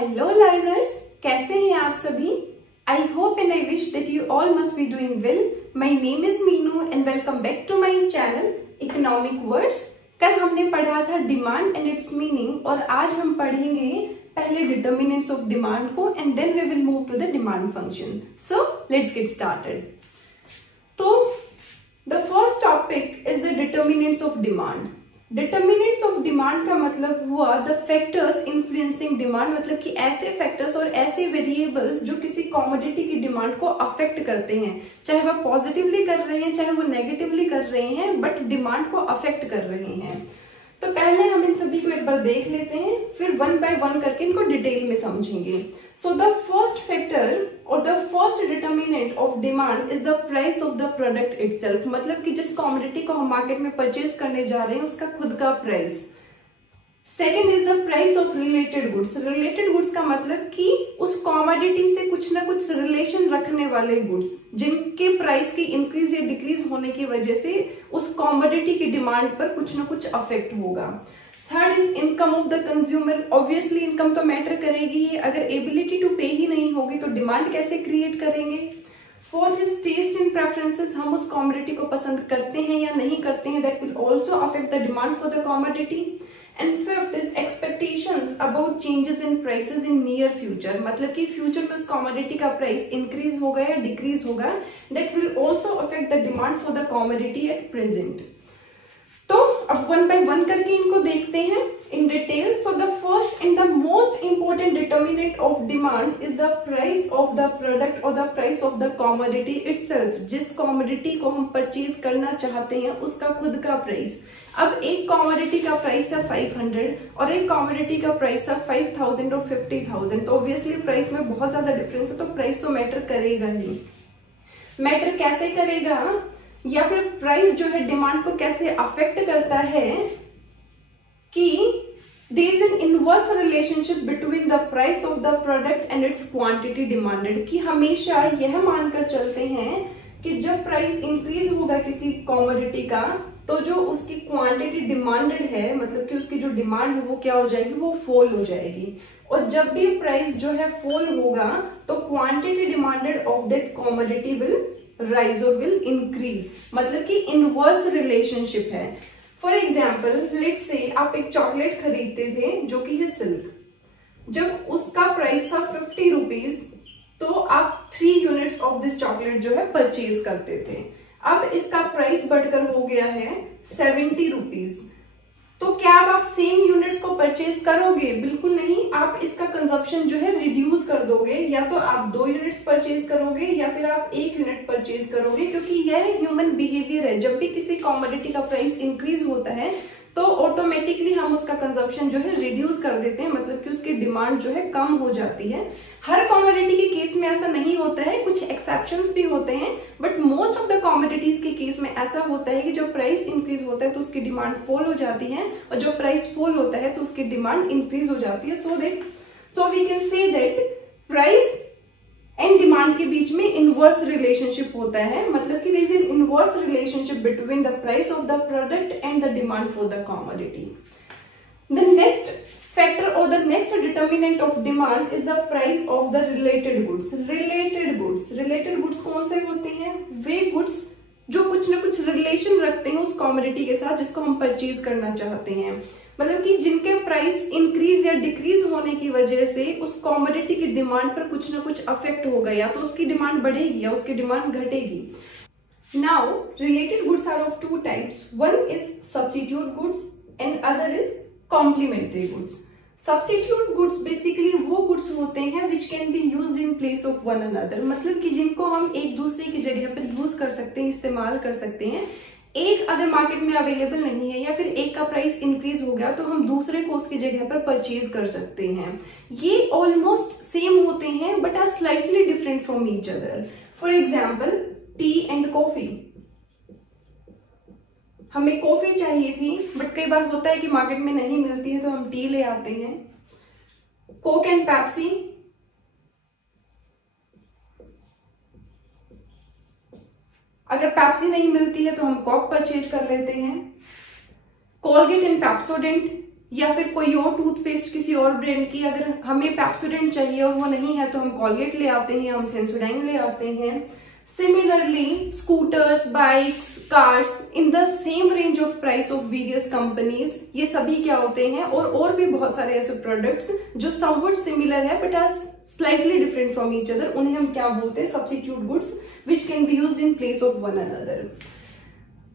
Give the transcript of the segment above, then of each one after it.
Hello learners, कैसे हैं आप सभी। I hope and I wish that you all must be doing well. My name is Meenu and welcome back to my channel economic words. कल हमने पढ़ा था demand and it's meaning और आज हम पढ़ेंगे पहले डिटर्मिनेंट्स ऑफ डिमांड को and then we will move to the demand function. So let's get started. तो the first topic is the determinants of demand. Determinants of demand का मतलब हुआ द फैक्टर्स इन्फ्लुएंसिंग डिमांड, मतलब कि ऐसे factors और ऐसे वेरिएबल्स जो किसी कमोडिटी की डिमांड को अफेक्ट करते हैं, चाहे वह पॉजिटिवली कर रहे हैं चाहे वो नेगेटिवली कर रहे हैं, बट डिमांड को अफेक्ट कर रहे हैं। तो पहले हम इन सभी को एक बार देख लेते हैं, फिर वन बाय वन करके इनको डिटेल में समझेंगे। सो द फर्स्ट फैक्टर और the first determinant of demand is the price of the product itself, मतलब कि जिस कमोडिटी को हम मार्केट में परचेज करने जा रहे हैं उसका खुद का price. Second is the price of related goods. Related goods का मतलब कि उस कमोडिटी से कुछ ना कुछ रिलेशन रखने वाले गुड्स जिनके प्राइस की इंक्रीज या डिक्रीज होने की वजह से उस कमोडिटी की डिमांड पर कुछ ना कुछ अफेक्ट होगा। Third is income of the consumer. Obviously income तो मैटर करेगी ही, अगर एबिलिटी टू पे ही नहीं होगी तो डिमांड कैसे क्रिएट करेंगे। Fourth is taste and preferences. हम उस कमोडिटी को पसंद करते हैं या नहीं करते हैं, that will also affect the demand for the commodity. And fifth is expectations about changes in prices in near future, मतलब कि फ्यूचर में उस कमोडिटी का प्राइस इंक्रीज होगा या डिक्रीज होगा, that will also affect the demand for the commodity at present. तो अब वन बाय वन करके इनको देखते हैं in detail. So the first and the most important determinant of demand is the price of the product और the price of the commodity itself. जिस commodity को हम परचेज करना चाहते हैं उसका खुद का प्राइस। अब एक कमोडिटी का प्राइस है 500 और एक कमोडिटी का प्राइस है 5000 और 50,000, तो ऑब्वियसली प्राइस में बहुत ज्यादा डिफरेंस है, तो प्राइस तो मैटर करेगा ही। मैटर कैसे करेगा या फिर प्राइस जो है डिमांड को कैसे अफेक्ट करता है कि there is an inverse relationship between the price of the product and its quantity demanded, कि हमेशा यह मानकर चलते हैं कि जब प्राइस इंक्रीज होगा किसी कमोडिटी का तो जो उसकी क्वांटिटी डिमांडेड है, मतलब कि उसकी जो डिमांड है वो क्या हो जाएगी, वो फॉल हो जाएगी। और जब भी प्राइस जो है फॉल होगा तो quantity demanded of that commodity will rise और विल इंक्रीज, मतलब कि इनवर्स रिलेशनशिप है। फॉर एग्जाम्पल लेट्स से आप एक चॉकलेट खरीदते थे जो कि है सिल्क। जब उसका प्राइस था 50 रुपीज तो आप 3 यूनिट्स ऑफ दिस चॉकलेट जो है परचेज करते थे। अब इसका प्राइस बढ़कर हो गया है 70 रुपीज, तो क्या अब आप सेम यूनिट्स को परचेज करोगे? बिल्कुल नहीं, आप इसका कंजप्शन जो है रिड्यूस कर दोगे, या तो आप 2 यूनिट्स परचेज करोगे या फिर आप 1 यूनिट परचेज करोगे, क्योंकि यह ह्यूमन बिहेवियर है। जब भी किसी कमोडिटी का प्राइस इंक्रीज होता है तो ऑटोमेटिकली हम उसका कंजप्शन जो है रिड्यूस कर देते हैं, मतलब कि उसकी डिमांड जो है कम हो जाती है। हर कमोडिटी के केस में ऐसा नहीं होता है, कुछ एक्सेप्शंस भी होते हैं, but most of the commodities के केस में ऐसा होता है कि जब प्राइस इंक्रीज होता है तो उसकी डिमांड फॉल हो जाती है, और जब प्राइस फॉल होता है तो उसकी डिमांड इंक्रीज हो जाती है। So we can say that price and demand के बीच में इनवर्स रिलेशनशिप होता है, मतलब कि there is an inverse relationship between the price of the product and the demand for the commodity. The next factor और the next determinant of demand is the price of the related goods. Related goods कौन से होते हैं? वे goods जो कुछ ना कुछ relation रखते हैं उस कमोडिटी के साथ जिसको हम परचेज करना चाहते हैं, मतलब कि जिनके प्राइस इंक्रीज या डिक्रीज होने की वजह से उस कमोडिटी की डिमांड पर कुछ ना कुछ अफेक्ट होगा, या तो उसकी डिमांड बढ़ेगी या उसकी डिमांड घटेगी। Now related goods are of 2 types, one is substitute goods and other is complementary goods. Substitute goods basically वो गुड्स होते हैं which can be use in place of one another, मतलब कि जिनको हम एक दूसरे की जगह पर यूज कर सकते हैं, इस्तेमाल कर सकते हैं। एक अगर मार्केट में अवेलेबल नहीं है या फिर एक का प्राइस इंक्रीज हो गया तो हम दूसरे को उसकी जगह पर परचेज कर सकते हैं। ये ऑलमोस्ट सेम होते हैं but are slightly different from each other. For example tea and coffee. हमें कॉफी चाहिए थी बट कई बार होता है कि मार्केट में नहीं मिलती है तो हम टी ले आते हैं। कोक एंड पेप्सी, अगर पेप्सी नहीं मिलती है तो हम कोक परचेज कर लेते हैं। कोलगेट एंड पेप्सोडेंट, या फिर कोई और टूथपेस्ट किसी और ब्रांड की, अगर हमें पेप्सोडेंट चाहिए और वो नहीं है तो हम कॉलगेट ले आते हैं, हम सेंसोडाइन ले आते हैं। Similarly, scooters, bikes, cars in the same range of price of various companies, ये सभी क्या होते हैं, और भी बहुत सारे ऐसे प्रोडक्ट्स जो somewhat similar है but are slightly different from each other, उन्हें हम क्या बोलते हैं, substitute goods which can be used in place of one another।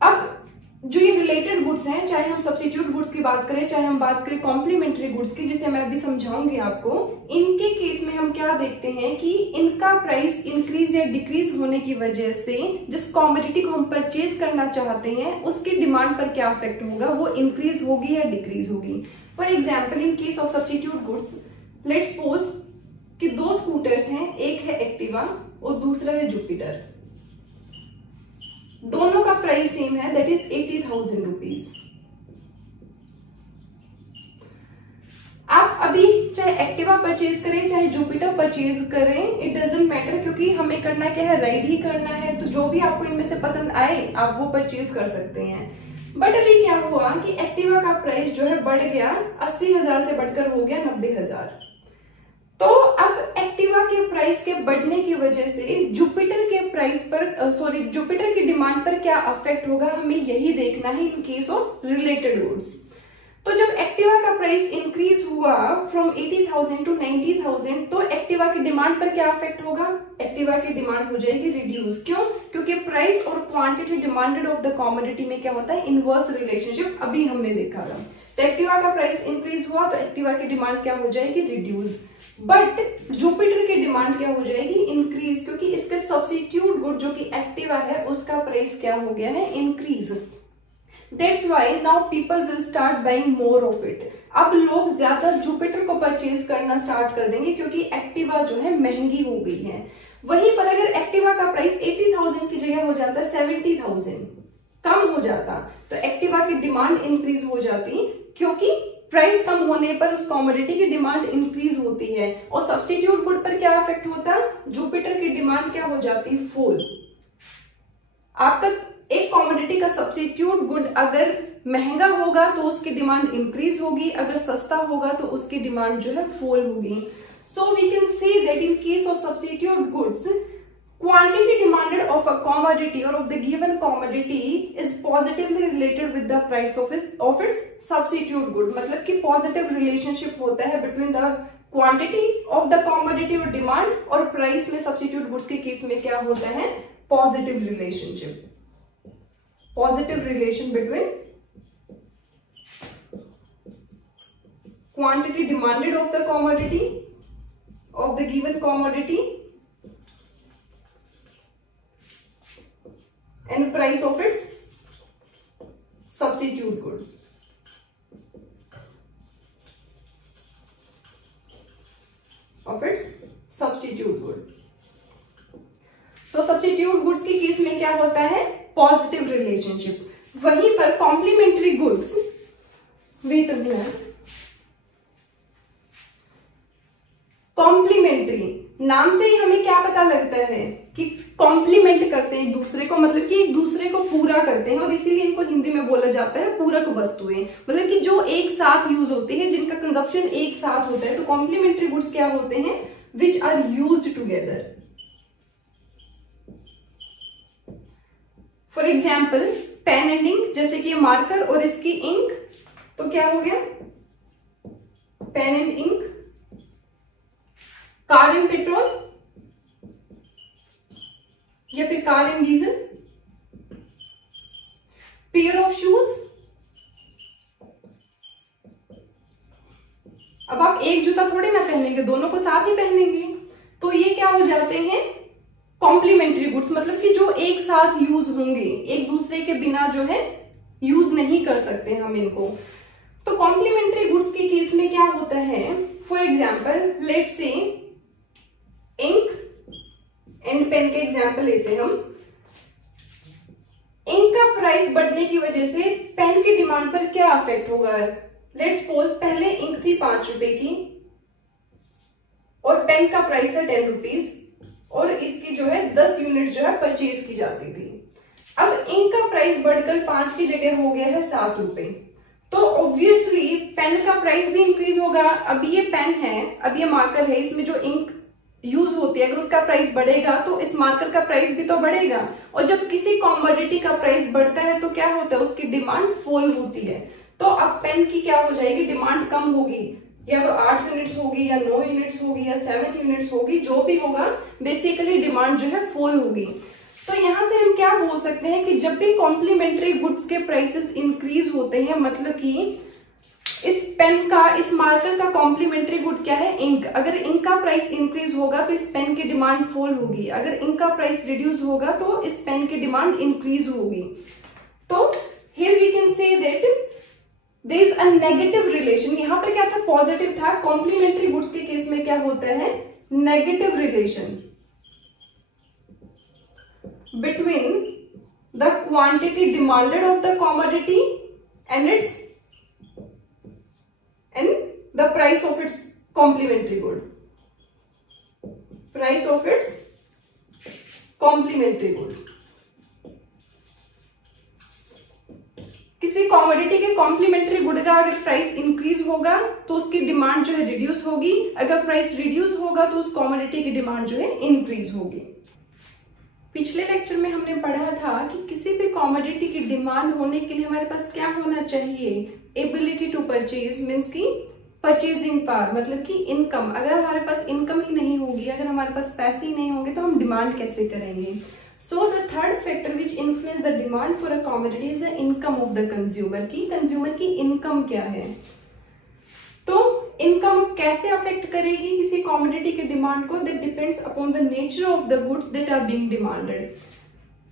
अब जो ये रिलेटेड गुड्स हैं, चाहे हम सब्स्टिट्यूट गुड्स की बात करें, चाहे हम बात करें कॉम्प्लीमेंट्री गुड्स की, जिसे मैं अभी समझाऊंगी आपको, इनके केस में हम क्या देखते हैं कि इनका प्राइस इंक्रीज या डिक्रीज होने की वजह से जिस कॉमोडिटी को हम परचेज करना चाहते हैं उसकी डिमांड पर क्या इफेक्ट होगा, वो इंक्रीज होगी या डिक्रीज होगी। For example, in case of substitute goods, let's suppose कि दो स्कूटर्स हैं, एक है एक्टिवा और दूसरा है जुपिटर। दोनों का प्राइस सेम है, दैट इज 80,000 रुपीज। आप अभी चाहे एक्टिवा परचेज करें चाहे जुपिटर परचेज करें, इट डजंट मैटर, क्योंकि हमें करना क्या है, राइड ही करना है। तो जो भी आपको इनमें से पसंद आए आप वो परचेज कर सकते हैं। बट अभी क्या हुआ कि एक्टिवा का प्राइस जो है बढ़ गया, 80,000 से बढ़कर हो गया 90,000। तो अब एक्टिवा के प्राइस के बढ़ने की वजह से जुपिटर के प्राइस पर जुपिटर की डिमांड पर क्या अफेक्ट होगा, हमें यही देखना है इन केस ऑफ रिलेटेड गुड्स। तो जब एक्टिवा का प्राइस इंक्रीज हुआ फ्रॉम 80,000 टू 90,000, तो एक्टिवा की डिमांड पर क्या अफेक्ट होगा, एक्टिवा की डिमांड हो जाएगी रिड्यूस। क्यों? क्योंकि प्राइस और quantity demanded of the commodity में क्या होता है, इनवर्स रिलेशनशिप, अभी हमने देखा था। तो एक्टिवा का प्राइस इंक्रीज हुआ तो एक्टिवा की डिमांड क्या हो जाएगी, रिड्यूस। बट जुपिटर की डिमांड क्या हो जाएगी, इंक्रीज, क्योंकि इसके सब्स्टिट्यूट गुड जो कि एक्टिवा है उसका प्राइस क्या हो गया है, increase. That's why now people will start buying more of it. अब लोग ज्यादा जुपिटर को परचेज करना स्टार्ट कर देंगे क्योंकि एक्टिवा जो है महंगी हो गई है। वहीं पर अगर एक्टिवा का प्राइस 80,000 की जगह हो जाता है 70,000, कम हो जाता, तो एक्टिवा की डिमांड इंक्रीज हो जाती, क्योंकि प्राइस कम होने पर उस कमोडिटी की डिमांड इंक्रीज होती है। और सब्स्टिट्यूट गुड पर क्या इफेक्ट होता, जुपिटर की डिमांड क्या हो जाती, फॉल। आपका एक कमोडिटी का सब्स्टिट्यूट गुड अगर महंगा होगा तो उसकी डिमांड इंक्रीज होगी, अगर सस्ता होगा तो उसकी डिमांड जो है फॉल होगी। So we can say that in case of substitute goods, quantity demanded of a commodity or of the given commodity is positively related with the price of its substitute good। मतलब कि positive relationship होता है between the quantity of the commodity और demand और price में substitute goods के case में क्या होता है, positive relationship, positive relation between quantity demanded of the commodity of the given commodity and price of its substitute good। of its substitute good। तो substitute goods के case में क्या होता है, पॉजिटिव रिलेशनशिप। वहीं पर complementary goods, wait a minute, complementary नाम से ही हमें क्या पता लगता है कि कॉम्प्लीमेंट करते हैं एक दूसरे को, मतलब कि एक दूसरे को पूरा करते हैं, और इसीलिए इनको हिंदी में बोला जाता है पूरक वस्तुएं, मतलब कि जो एक साथ यूज होती है, जिनका कंजप्शन एक साथ होता है। तो कॉम्प्लीमेंट्री गुड्स क्या होते हैं, which are used together. For example pen and ink, जैसे कि मार्कर और इसकी इंक, तो क्या हो गया, pen and ink. Car and petrol या फिर car and diesel. Pair of shoes, अब आप एक जूता थोड़े ना पहनेंगे, दोनों को साथ ही पहनेंगे। तो ये क्या हो जाते हैं, कॉम्प्लीमेंट्री गुड्स, मतलब कि जो एक साथ यूज होंगे, एक दूसरे के बिना जो है यूज नहीं कर सकते हम इनको। तो कॉम्प्लीमेंट्री गुड्स के केस में क्या होता है, for example let's say ink and pen के एग्जाम्पल लेते हैं हम। इंक का प्राइस बढ़ने की वजह से पेन की डिमांड पर क्या अफेक्ट होगा। लेट्स सपोज पहले इंक थी 5 रुपए की और पेन का प्राइस था 10 रुपीज, और इसकी जो है 10 यूनिट जो है परचेज की जाती थी। अब इंक का प्राइस बढ़कर 5 की जगह हो गया है 7 रुपए। तो ऑब्वियसली पेन का प्राइस भी इंक्रीज होगा। अब ये पेन है, अब ये मार्कर है, इसमें जो इंक यूज होती है, अगर उसका प्राइस बढ़ेगा तो इस मार्कर का प्राइस भी तो बढ़ेगा। और जब किसी कॉमोडिटी का प्राइस बढ़ता है तो क्या होता है, उसकी डिमांड फॉल होती है। तो अब पेन की क्या हो जाएगी, डिमांड कम होगी, या तो 8 यूनिट्स होगी या 9 यूनिट्स होगी या 7 यूनिट्स होगी, जो भी होगा बेसिकली डिमांड जो है फॉल होगी। तो यहां से हम क्या बोल सकते हैं कि जब भी कॉम्प्लीमेंट्री गुड्स के प्राइसेस इंक्रीज होते हैं, मतलब कि इस पेन का, इस मार्कर का कॉम्प्लीमेंट्री गुड क्या है, इंक। अगर इंक का प्राइस इंक्रीज होगा तो इस पेन की डिमांड फॉल होगी, अगर इंक का प्राइस रिड्यूस होगा तो इस पेन की डिमांड इंक्रीज होगी। तो here we can say that there is a negative relation. यहां पर क्या था, पॉजिटिव था, कॉम्प्लीमेंट्री गुड्स के केस में क्या होता है, negative relation between the quantity demanded of the commodity and the price of its complementary good. Price of its complementary good. किसी कॉमोडिटी के कॉम्प्लीमेंट्री गुड का अगर प्राइस इंक्रीज होगा तो उसकी डिमांड जो है रिड्यूस होगी, अगर प्राइस रिड्यूस होगा तो उस कॉमोडिटी की डिमांड जो है इंक्रीज होगी। पिछले लेक्चर में हमने पढ़ा था कि किसी भी कॉमोडिटी की डिमांड होने के लिए हमारे पास क्या होना चाहिए, एबिलिटी टू परचेज, मीन्स की परचेजिंग पावर, मतलब कि इनकम। अगर हमारे पास इनकम ही नहीं होगी, अगर हमारे पास पैसे ही नहीं होंगे तो हम डिमांड कैसे करेंगे। So the third factor which influence the demand for a commodity is the income of the consumer, की कंज्यूमर की इनकम क्या है। तो इनकम कैसे अफेक्ट करेगी किसी कॉमोडिटी की डिमांड को, that depends upon the nature of the goods that are being demanded.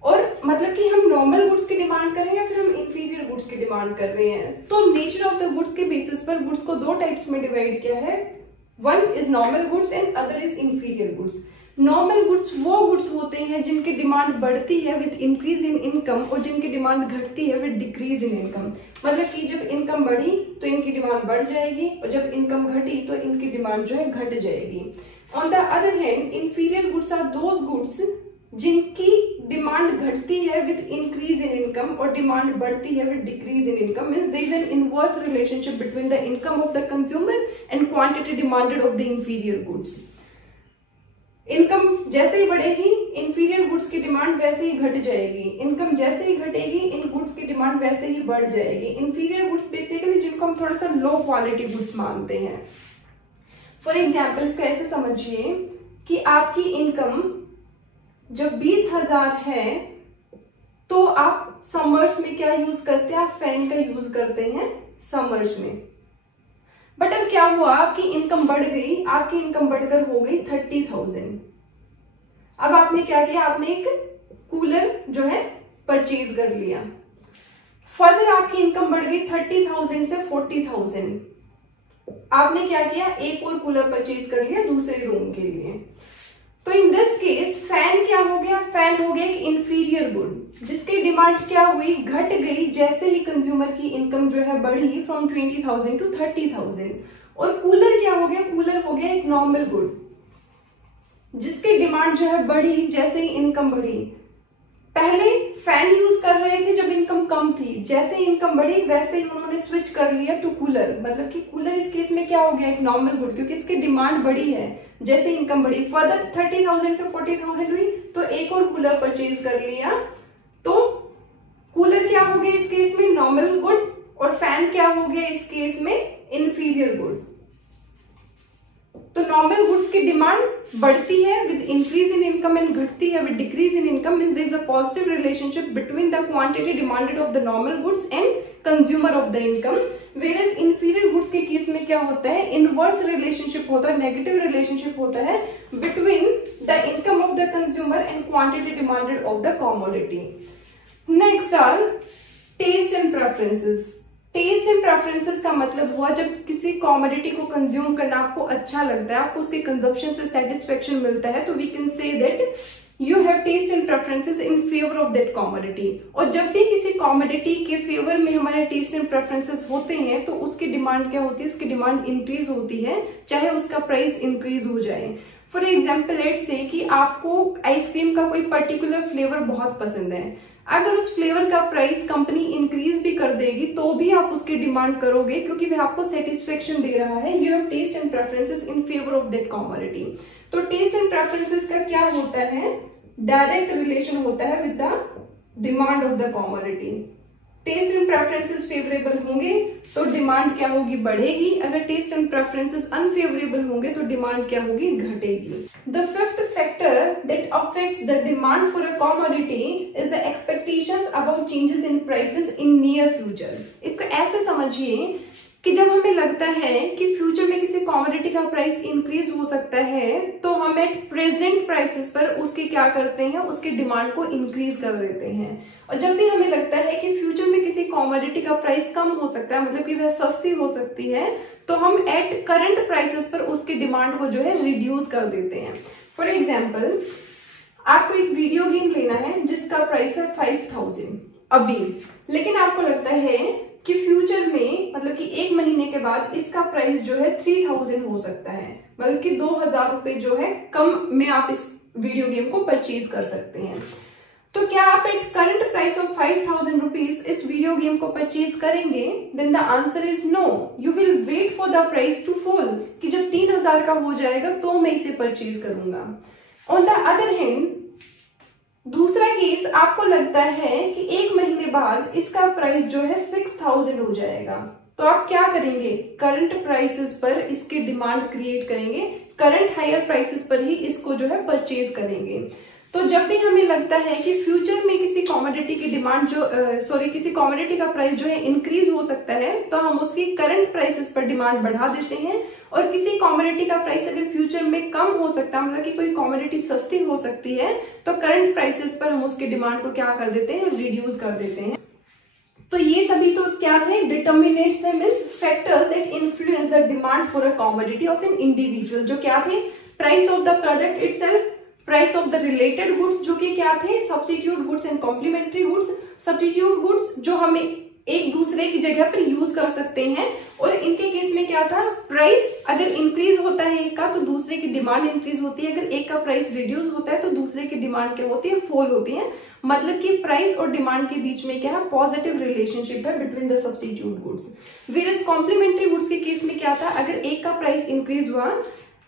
और मतलब कि हम नॉर्मल गुड्स की डिमांड कर रहे हैं या फिर हम इंफीरियर गुड्स की डिमांड कर रहे हैं। तो नेचर ऑफ द गुड्स के बेसिस पर गुड्स को दो टाइप्स में डिवाइड किया है, one is normal goods and other is inferior goods. Normal goods वो गुड्स होते हैं जिनकी डिमांड बढ़ती है विद इंक्रीज इन इनकम और जिनकी डिमांड घटती है विद डिक्रीज इन इनकम। मतलब कि जब इनकम बढ़ी तो इनकी डिमांड बढ़ जाएगी और जब इनकम घटी तो इनकी डिमांड जो है घट जाएगी। On the other hand inferior goods are those goods जिनकी डिमांड घटती है विद इंक्रीज इन इनकम और डिमांड बढ़ती है with decrease in income. Means there is an inverse relationship between the income of the consumer and quantity demanded of the inferior goods. Income जैसे ही बढ़ेगी inferior goods की demand वैसे ही घट जाएगी, इनकम जैसे ही घटेगी इन गुड्स की डिमांड वैसे ही बढ़ जाएगी। इंफीरियर गुड्स बेसिकली जिनको हम थोड़ा सा लो क्वालिटी गुड्स मानते हैं। फॉर एग्जाम्पल इसको ऐसे समझिए कि आपकी इनकम जब 20,000 है तो आप समर्स में क्या यूज करते हैं, आप फैन का यूज करते हैं समर्स में। बट अब क्या हुआ, आपकी इनकम बढ़ गई, आपकी इनकम बढ़कर हो गई 30,000। अब आपने क्या किया, आपने एक कूलर जो है परचेज कर लिया। फर्दर आपकी इनकम बढ़ गई 30,000 से 40,000। आपने क्या किया, एक और कूलर परचेज कर लिया दूसरे रूम के लिए। तो इन दिस केस फैन क्या हो गया, फैन हो गया एक इंफीरियर गुड जिसकी डिमांड क्या हुई, घट गई जैसे ही कंज्यूमर की इनकम जो है बढ़ी फ्रॉम 20,000 टू 30,000। और कूलर क्या हो गया, कूलर हो गया एक नॉर्मल गुड जिसकी डिमांड जो है बढ़ी जैसे ही इनकम बढ़ी। पहले फैन यूज कर रहे थे जब इनकम कम थी, जैसे ही इनकम बढ़ी वैसे ही उन्होंने स्विच कर लिया टू कूलर। मतलब कि कूलर इस केस में क्या हो गया, एक नॉर्मल गुड, क्योंकि इसकी डिमांड बढ़ी है जैसे इनकम बढ़ी। फर्दर 30,000 से 40,000 हुई तो एक और कूलर परचेज कर लिया। तो कूलर क्या हो गया इस केस में, नॉर्मल गुड, और फैन क्या हो गया इस केस में, इंफीरियर गुड। तो नॉर्मल गुड्स की डिमांड बढ़ती है with increase in income and घटती है with decrease in income. Means there is a positive relationship between the quantity demanded of the normal goods and consumer of the income. Whereas inferior goods के case में क्या होता है, inverse relationship होता है, negative relationship होता है between the income of the consumer and quantity demanded of the commodity. Next are taste and preferences. Taste and preferences का मतलब हुआ जब किसी कॉमोडिटी को कंज्यूम करना आपको अच्छा लगता है, आपको उसके कंजप्शन से सेटिस्फेक्शन मिलता है, तो we can say that you have taste and preferences in favour of that commodity. और जब भी किसी कॉमोडिटी के फेवर में हमारे टेस्ट एंड प्रेफरेंसेस होते हैं तो उसकी डिमांड क्या होती है, उसकी डिमांड इंक्रीज होती है चाहे उसका प्राइस इंक्रीज हो जाए। फॉर एग्जाम्पल लेट्स से कि आपको आइसक्रीम का कोई पर्टिकुलर फ्लेवर बहुत पसंद है, अगर उस फ्लेवर का प्राइस कंपनी इंक्रीज भी कर देगी तो भी आप उसकी डिमांड करोगे, क्योंकि वह आपको सेटिस्फेक्शन दे रहा है। You have taste and preferences in favour of that commodity. तो टेस्ट एंड प्रेफरेंसेस का क्या होता है, डायरेक्ट रिलेशन होता है with the demand of the commodity. Taste and preferences favourable होंगे तो डिमांड क्या होगी, बढ़ेगी। अगर टेस्ट एंड प्रेफरेंसेस अनफेवरेबल होंगे तो डिमांड क्या होगी, घटेगी। The fifth factor that affects the demand for a commodity is the expectations about changes in prices in near future. इसको ऐसे समझिए कि जब हमें लगता है कि फ्यूचर में किसी कमोडिटी का प्राइस इंक्रीज हो सकता है तो हम एट प्रेजेंट प्राइसेस पर उसके क्या करते हैं, उसकी डिमांड को इंक्रीज कर देते हैं। और जब भी हमें लगता है कि फ्यूचर में किसी कमोडिटी का प्राइस कम हो सकता है, मतलब कि वह सस्ती हो सकती है, तो हम एट करंट प्राइसेस पर उसकी डिमांड को जो है रिड्यूस कर देते हैं। फॉर एग्जाम्पल, आपको एक वीडियो गेम लेना है जिसका प्राइस है 5000 अभी, लेकिन आपको लगता है कि फ्यूचर में, मतलब कि एक महीने के बाद इसका प्राइस जो है 3000 हो सकता है, मतलब कि 2000 रुपए जो है कम में आप इस वीडियो गेम को परचेज कर सकते हैं। तो क्या आप at current price of 5000 rupees इस वीडियो गेम को परचेज करेंगे? Then the answer is no, you will wait for the price to fall, कि जब 3000 का हो जाएगा तो मैं इसे परचेज करूंगा। ऑन द अदर हैंड, दूसरा केस, आपको लगता है कि एक महीने बाद इसका प्राइस जो है 6000 हो जाएगा, तो आप क्या करेंगे, करंट प्राइसेस पर इसकी डिमांड क्रिएट करेंगे, करंट हायर प्राइसेस पर ही इसको जो है परचेज करेंगे। तो जब भी हमें लगता है कि फ्यूचर में किसी कमोडिटी की डिमांड किसी कमोडिटी का प्राइस जो है इंक्रीज हो सकता है, तो हम उसकी करंट प्राइसेस पर डिमांड बढ़ा देते हैं। और किसी कमोडिटी का प्राइस अगर फ्यूचर में कम हो सकता है, मतलब कि कोई कमोडिटी सस्ती हो सकती है, तो करंट प्राइसेस पर हम उसकी डिमांड को क्या कर देते हैं, रिड्यूस कर देते हैं। तो ये सभी तो क्या थे, डिटर्मिनेंट्स थे, means factors that influence the demand for a commodity of an individual. जो क्या थे, price of the product itself, price of the related goods जो कि क्या थे, substitute goods and complementary goods. Substitute goods जो हमें एक दूसरे की जगह पर यूज कर सकते हैं, और इनके केस में क्या था, प्राइस अगर इंक्रीज होता है एक का तो दूसरे की डिमांड इंक्रीज होती है, अगर एक का प्राइस रिड्यूस होता है तो दूसरे की डिमांड क्या होती है, फॉल होती है। मतलब कि प्राइस और डिमांड के बीच में क्या है, पॉजिटिव रिलेशनशिप है between the substitute goods. Whereas complementary goods के केस में क्या था, अगर एक का प्राइस इंक्रीज हुआ,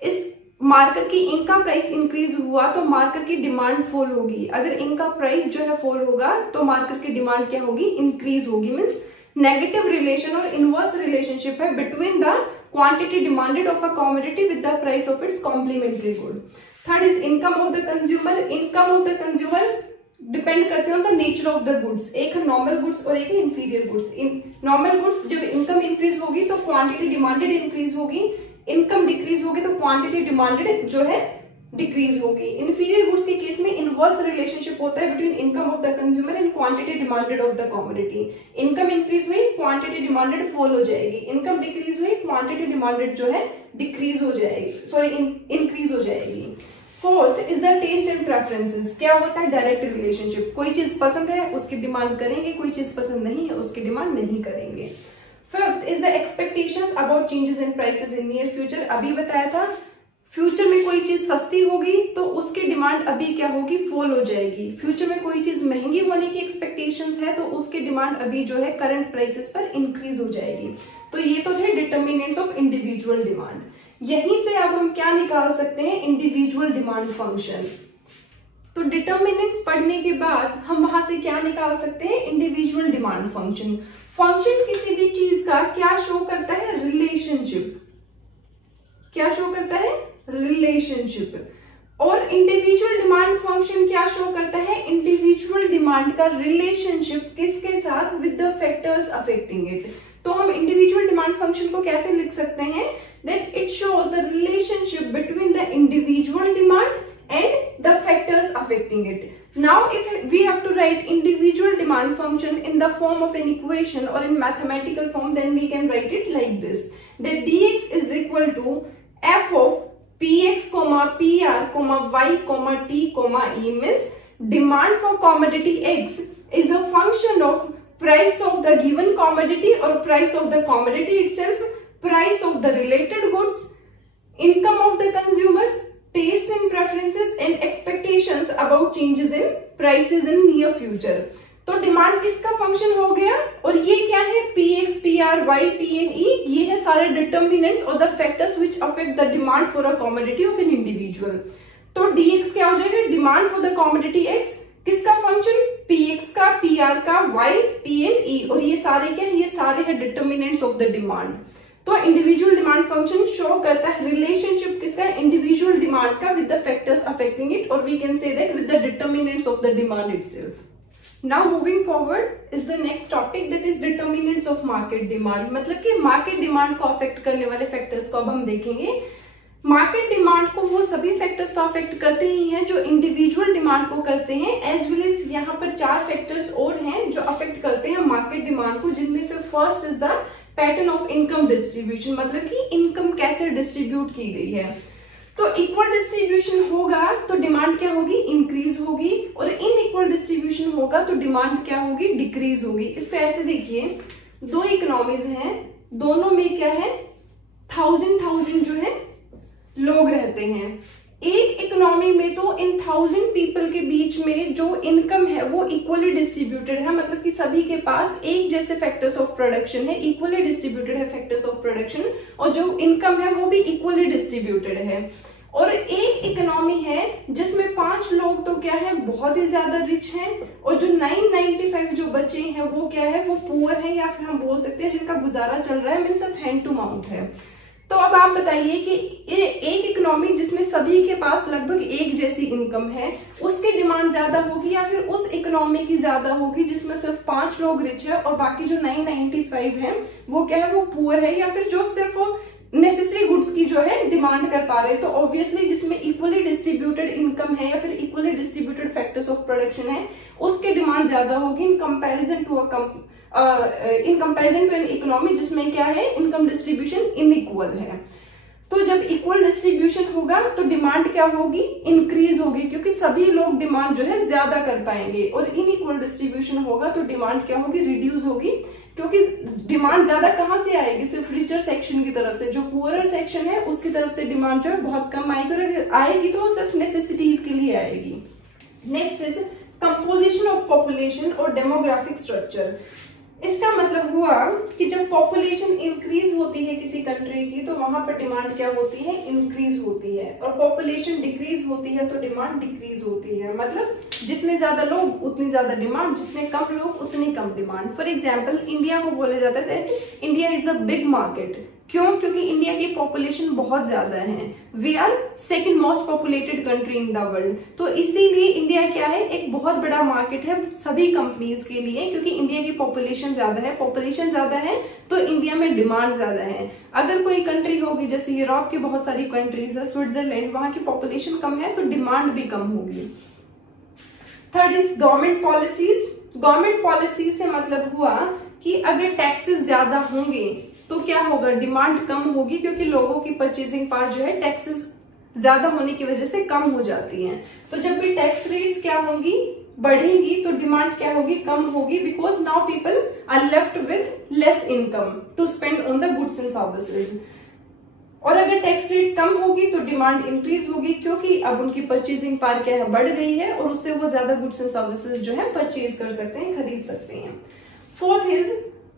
इस मार्कर की इनका प्राइस इंक्रीज हुआ तो मार्कर की डिमांड फॉल होगी, अगर इनका प्राइस जो है फॉल होगा तो मार्कर की डिमांड क्या होगी, इंक्रीज होगी। मींस नेगेटिव रिलेशन और इनवर्स रिलेशनशिप है between the quantity demanded of a commodity with the price of its complementary good. Third is income of the consumer. Income of the consumer depend करते हैं on the nature of the goods. एक है normal goods और एक है inferior goods. In normal goods जब income increase होगी तो क्वांटिटी डिमांडेड इंक्रीज होगी, इनकम डिक्रीज होगी तो क्वांटिटी डिमांडेड जो है डिक्रीज होगी। इंफीरियर गुड्स के केस में इनवर्स रिलेशनशिप होता है between income of the consumer and quantity demanded of the commodity. Income increase हुई, क्वांटिटी डिमांडेड फॉल हो जाएगी, इनकम डिक्रीज हुई, क्वांटिटी डिमांडेड जो है डिक्रीज हो जाएगी, इंक्रीज हो जाएगी। Fourth is the taste and preferences. क्या होता है, डायरेक्ट रिलेशनशिप। कोई चीज पसंद है उसकी डिमांड करेंगे, कोई चीज पसंद नहीं है उसकी डिमांड नहीं करेंगे। Fifth is the expectations about changes in prices in near future. अभी बताया था, फ्यूचर में कोई चीज सस्ती होगी तो उसकी डिमांड अभी क्या होगी, फॉल हो जाएगी। फ्यूचर में कोई चीज महंगी होने की एक्सपेक्टेशंस है तो उसकी डिमांड अभी जो है करंट प्राइसेस पर इंक्रीज हो जाएगी। तो ये तो थे डिटर्मिनेंट्स ऑफ इंडिविजुअल डिमांड। यहीं से अब हम क्या निकाल सकते हैं, इंडिविजुअल डिमांड फंक्शन। तो डिटर्मिनेंट्स पढ़ने के बाद हम वहां से क्या निकाल सकते हैं, इंडिविजुअल डिमांड फंक्शन। फंक्शन किसी भी चीज का क्या शो करता है, रिलेशनशिप। क्या शो करता है, रिलेशनशिप। और इंडिविजुअल डिमांड फंक्शन क्या शो करता है, इंडिविजुअल डिमांड का रिलेशनशिप किसके साथ, with the factors affecting it. तो हम इंडिविजुअल डिमांड फंक्शन को कैसे लिख सकते हैं, that it shows the relationship between the individual demand and the factors affecting it. Now if we have to write individual demand function in the form of an equation or in mathematical form, then we can write it like this, that dx is equal to f of px comma pr comma y comma t comma e, means demand for commodity x is a function of price of the given commodity or price of the commodity itself, price of the related goods, income of the consumer, taste and preferences and expectations about changes in prices in near future. तो demand किसका function हो गया, और ये क्या है, P X, P R, Y, T and E, ये है सारे डिटर्मिनेंट्स और the factors which affect the demand for a commodity of an individual. तो डी एक्स क्या हो जाएगा, demand for the commodity X, किसका फंक्शन, पी एक्स का, पी आर का, वाई, टी एंड ई, और ये सारे क्या है, ये सारे है डिटर्मिनेंट्स ऑफ द डिमांड। तो इंडिविजुअल डिमांड फंक्शन शो करता है रिलेशनशिप किसका, इंडिविजुअल डिमांड का with the factors affecting it, और we can say that with the determinants of the demand itself. Now moving forward is the next topic, that is determinants of market demand। मतलब कि market demand को affect करने वाले factors को अब हम देखेंगे। मार्केट डिमांड को वो सभी फैक्टर्स तो अफेक्ट करते ही हैं जो इंडिविजुअल डिमांड को करते हैं, एज वेल एज यहाँ पर 4 फैक्टर्स और हैं जो अफेक्ट करते हैं मार्केट डिमांड को, जिनमें से first is the pattern of income distribution, मतलब कि इनकम कैसे डिस्ट्रीब्यूट की गई है। तो इक्वल डिस्ट्रीब्यूशन होगा तो डिमांड क्या होगी, इंक्रीज होगी, और इनइक्वल डिस्ट्रीब्यूशन होगा तो डिमांड क्या होगी, डिक्रीज होगी। इसको ऐसे देखिए, 2 इकोनॉमीज हैं, दोनों में क्या है, 1000 जो है लोग रहते हैं। एक इकोनॉमी में तो इन 1000 पीपल के बीच में जो इनकम है वो इक्वली डिस्ट्रीब्यूटेड है, मतलब कि सभी के पास एक जैसे फैक्टर्स ऑफ प्रोडक्शन है, इक्वली डिस्ट्रीब्यूटेड है फैक्टर्स ऑफ प्रोडक्शन, और जो इनकम है वो भी इक्वली डिस्ट्रीब्यूटेड है। और एक इकोनॉमी है जिसमें 5 लोग तो क्या है, बहुत ही ज्यादा रिच हैं, और जो 995 जो बचे हैं वो क्या है, वो पुअर है, या फिर हम बोल सकते हैं जिनका गुजारा चल रहा है, means of hand to mouth है। तो अब आप बताइए कि एक इकोनॉमी जिसमें सभी के पास लगभग एक जैसी इनकम है, उसकी डिमांड ज्यादा होगी या फिर उस इकोनॉमी की ज्यादा होगी जिसमें सिर्फ 5 लोग रिच है और बाकी जो 995 है वो क्या है, वो पुअर है, या फिर जो सिर्फ नेसेसरी गुड्स की जो है डिमांड कर पा रहे हैं। तो ऑब्वियसली जिसमें इक्वली डिस्ट्रीब्यूटेड इनकम है या फिर equally distributed factors of production है, उसकी डिमांड ज्यादा होगी in comparison to an economy जिसमें क्या है, इनकम डिस्ट्रीब्यूशन इनइक्वल है। तो जब इक्वल डिस्ट्रीब्यूशन होगा तो डिमांड क्या होगी, इंक्रीज होगी, क्योंकि सभी लोग डिमांड जो है ज्यादा कर पाएंगे, और इनइक्वल डिस्ट्रीब्यूशन होगा तो डिमांड क्या होगी, रिड्यूस होगी, क्योंकि डिमांड ज्यादा कहां से आएगी, सिर्फ रिचर सेक्शन की तरफ से, जो पुअरर सेक्शन है उसकी तरफ से डिमांड जो है बहुत कम आएगी, और अगर आएगी तो सिर्फ नेसेसिटीज के लिए आएगी। Next is composition of population और डेमोग्राफिक स्ट्रक्चर। इसका मतलब हुआ कि जब पॉपुलेशन इंक्रीज होती है किसी कंट्री की तो वहां पर डिमांड क्या होती है, इंक्रीज होती है, और पॉपुलेशन डिक्रीज होती है तो डिमांड डिक्रीज होती है। मतलब जितने ज्यादा लोग उतनी ज्यादा डिमांड, जितने कम लोग उतनी कम डिमांड। फॉर एग्जाम्पल इंडिया को बोला जाता है India is a big market. क्यों? क्योंकि इंडिया की पॉपुलेशन बहुत ज्यादा है, we are second most populated country in the world. तो इसीलिए इंडिया क्या है, एक बहुत बड़ा मार्केट है सभी कंपनीज के लिए, क्योंकि इंडिया की पॉपुलेशन ज्यादा है। पॉपुलेशन ज्यादा है तो इंडिया में डिमांड ज्यादा है। अगर कोई कंट्री होगी जैसे यूरोप की बहुत सारी कंट्रीज है, स्विट्जरलैंड, वहां की पॉपुलेशन कम है तो डिमांड भी कम होगी। Third is government policies. Government policy से मतलब हुआ कि अगर टैक्सेस ज्यादा होंगे तो क्या होगा, डिमांड कम होगी, क्योंकि लोगों की परचेजिंग पावर जो है टैक्सेस ज्यादा होने की वजह से कम हो जाती हैं। तो जब भी टैक्स रेट्स क्या होंगी, बढ़ेगी, तो डिमांड क्या होगी, कम होगी, because now people are left with less income to spend on the goods and services. और अगर टैक्स रेट्स कम होगी तो डिमांड इंक्रीज होगी, क्योंकि अब उनकी परचेजिंग पावर क्या है, बढ़ गई है, और उससे वो ज्यादा गुड्स एंड सर्विसेज जो है परचेज कर सकते हैं, खरीद सकते हैं। Fourth is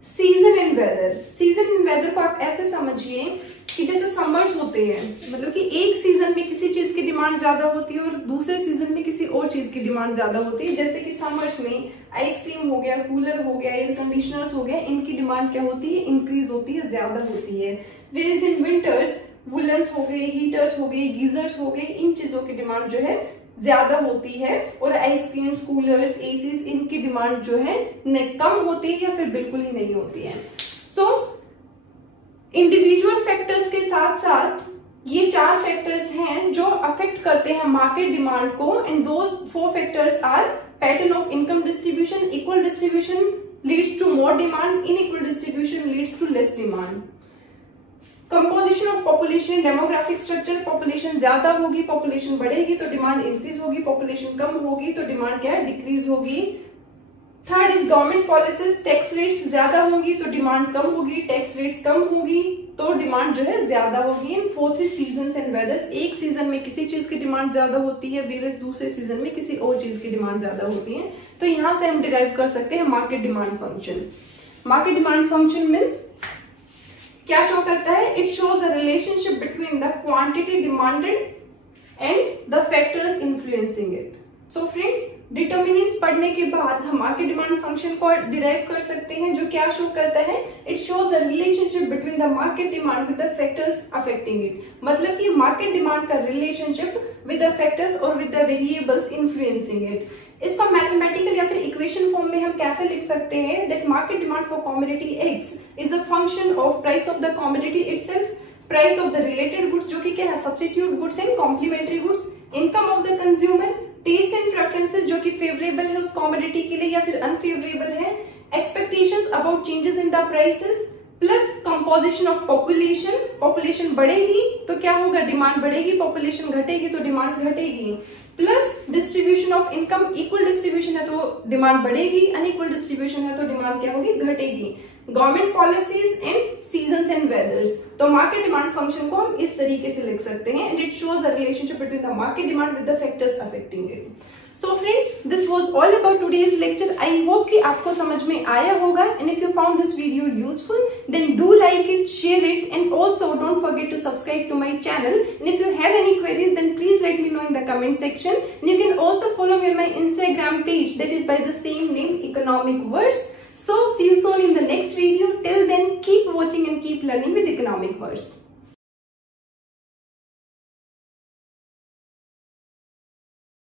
season and weather. Season and weather को आप ऐसे समझिए कि जैसे समर्स होते हैं, मतलब कि एक सीजन में किसी चीज की डिमांड ज्यादा होती है और दूसरे सीजन में किसी और चीज की डिमांड ज्यादा होती है। जैसे कि समर्स में आइसक्रीम हो गया, कूलर हो गया, एयर कंडीशनर्स हो गया, इनकी डिमांड क्या होती है, इंक्रीज होती है, ज्यादा होती है। वेयर इन विंटर्स वुलन्स हो गए, हीटर्स हो गए, गीजर्स हो गए, इन चीजों की डिमांड जो है ज्यादा होती है, और आइसक्रीम, कूलर्स, एसीज, इनकी डिमांड जो है कम होती है या फिर बिल्कुल ही नहीं होती है। सो इंडिविजुअल फैक्टर्स के साथ साथ ये 4 फैक्टर्स हैं जो अफेक्ट करते हैं मार्केट डिमांड को, and those 4 factors are pattern of income distribution, equal distribution leads to more demand, unequal distribution leads to less demand. Composition of population, demographic structure, population ज्यादा होगी, पॉपुलेशन बढ़ेगी तो demand increase होगी, population कम होगी तो demand क्या है, डिक्रीज होगी। Third is government policies, tax rates ज्यादा होंगी तो डिमांड कम होगी, टैक्स रेट्स कम होगी तो डिमांड जो है ज्यादा होगी। And fourth is seasons and वेदर्स, एक सीजन में किसी चीज की डिमांड ज्यादा होती है, वेरस दूसरे सीजन में किसी और चीज की डिमांड ज्यादा होती है। तो यहां से हम डिराइव कर सकते हैं market demand function. Market demand function means क्या शो करता है? It shows the relationship between the quantity demanded and the factors influencing it. So friends, determinants पढ़ने के बाद हम मार्केट डिमांड फंक्शन को डिराइव कर सकते हैं, जो क्या शो करता है? It shows the relationship between the market demand with the factors affecting it. मतलब कि मार्केट डिमांड का रिलेशनशिप विद द फैक्टर्स और with the variables influencing it. इसको मैथमेटिकल या फिर इक्वेशन फॉर्म में हम कैसे लिख सकते हैं? That market demand for commodity X is a function of price of the commodity itself, price of the related goods जो कि क्या है? Substitute goods and complementary goods, income of the consumer, taste and preferences जो कि favourable है उस commodity के लिए या फिर अनफेवरेबल है, expectations about changes in the prices, plus composition of population, population बढ़ेगी तो क्या होगा? डिमांड बढ़ेगी, पॉपुलेशन घटेगी तो डिमांड घटेगी, plus distribution of income, equal distribution है तो डिमांड बढ़ेगी, अनइक्वल डिस्ट्रीब्यूशन है तो डिमांड क्या होगी? घटेगी। Government policies and seasons and वेदर्स, तो मार्केट डिमांड फंक्शन को हम इस तरीके से लिख सकते हैं, and it shows the relationship between the market demand with the factors affecting it. So friends, this was all about today's lecture. I hope कि आपको समझ में आया होगा, and if you found this video useful then do like it, share it, and also don't forget to subscribe to my channel. And if you have any queries then please let me know in the comment section. And you can also follow me on my Instagram page that is by the same name, Economic Words. So see you soon in the next video. Till then, keep watching and keep learning with Economic Words.